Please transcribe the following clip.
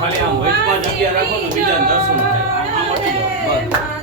ખાલી આમ વચમાં જગ્યા રાખો તો બીજા દર્શન થાય. આમ મટી જાઓ બસ.